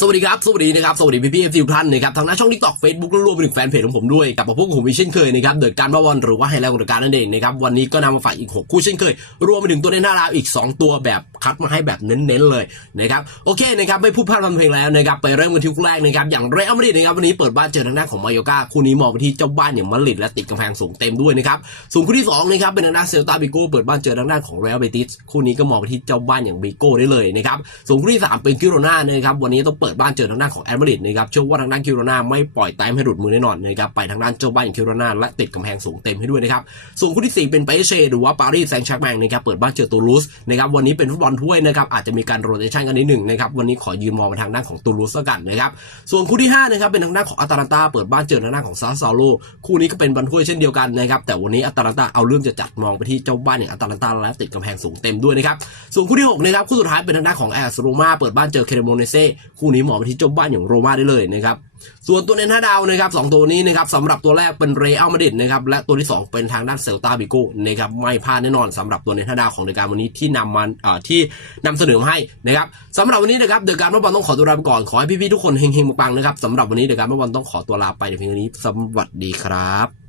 สวัสดีครับ สวัสดีนะครับ สวัสดีพี่พี่เอฟซีทุกท่านนะครับ ทางหน้าช่องทิกตอกเฟซบุ๊กรวมไปถึงแฟนเพจของผมด้วย กับพบกับผมอีกเช่นเคยนะครับ เดือะการบ้าวันหรือว่าไฮไลท์ของการนั่นเองนะครับ วันนี้ก็นำมาฝากอีก 6 คู่เช่นเคย รวมไปถึงตัวในหน้าราวอีก 2 ตัวแบบคัดมาให้แบบเน้นๆเลยนะครับ โอเคนะครับ ไม่พูดพลาดทำเพลงแล้วนะครับ ไปเริ่มกันที่คู่แรกนะครับ อย่างเรอัลมาดริดนะครับ วันนี้เปิดบ้านเจอทางด้าของมาโยกาคู่นี้มองไปที่เจ้าบ้านอย่างมาดริดและติดกำแพงสูงเต็มด้วยนะครับ ส่วนคู่ที่สองนะครับเป็นทางด้านเซลตาบิโก้เปิดบ้านเจอทางด้านของเรอัลเบติสคู่นี้ก็มองไปที่เจ้าบ้านอย่างบิโก้ได้เลยนะครับส่วนคู่ที่สามเป็นกิโรนานะครับวันนี้ต้องเปิดบ้านเจอทางด้านของแอตมาดริดนะครับเชื่อว่าทางด้านกิโรนาไม่ปล่อยแต้มให้หลุดมือแน่นอนนะครับไปทางด้านเจ้าบ้านอย่างกิโรนาและติดกำแพงสูงเต็มให้ด้วยนะครับส่วนคู่ที่สี่เป็นไปเชหรือว่าปารีสแซงต์แชร์กแมงนะครับเปิดบ้านเจอตูลูสนะครับวันนี้เป็นฟุตบอลถ้วยนะครับอาจจะมีการโรเตชันกันนิดหนึ่งนะครับวันนี้ขอยืนมองไปทางด้านของตูลูสกันนะครับส่วนคู่ที่ห้านะครับเป็นทางด้านของอัตแลนตาเปิดบ้านเจอทางด้านของซาซาโลคู่นี้ก็เป็นบอลถ้วยเช่นเดียวกันนะครับแต่วันนี้อัตแลนตาเอาเรื่องจะจัดมองไปที่เจ้าบ้านอย่างอัตแลนตาและติดกำแพงสูงเต็มด้วยนะครับส่วนคู่ที่หกนะครับคู่สุดท้ายเป็นทางด้านของแอสโรมาเปิดบ้านเจอเคเรโมเนเซ่คู่นี้หมองไปที่เจ้าบ้านอย่างโรมาได้เลยนะครับส่วนตัวเน้นห้าดาวนะครับสองตัวนี้นะครับสำหรับตัวแรกเป็นเรอัลมาดริดนะครับและตัวที่ 2 เป็นทางด้านเซลตาบิโกนะครับไม่พลาดแน่นอนสำหรับตัวเน้นห้าดาวของรายการวันนี้ที่นำมาเอ่อที่นำเสนอให้นะครับสำหรับวันนี้นะครับเดอะการเมื่อบอลต้องขอตัวลาไปก่อนขอให้พี่ๆทุกคนเฮงๆปังๆนะครับสำหรับวันนี้เดอะการเมื่อบอลต้องขอตัวลาไปในเพียงเท่านี้สวัสดีครับ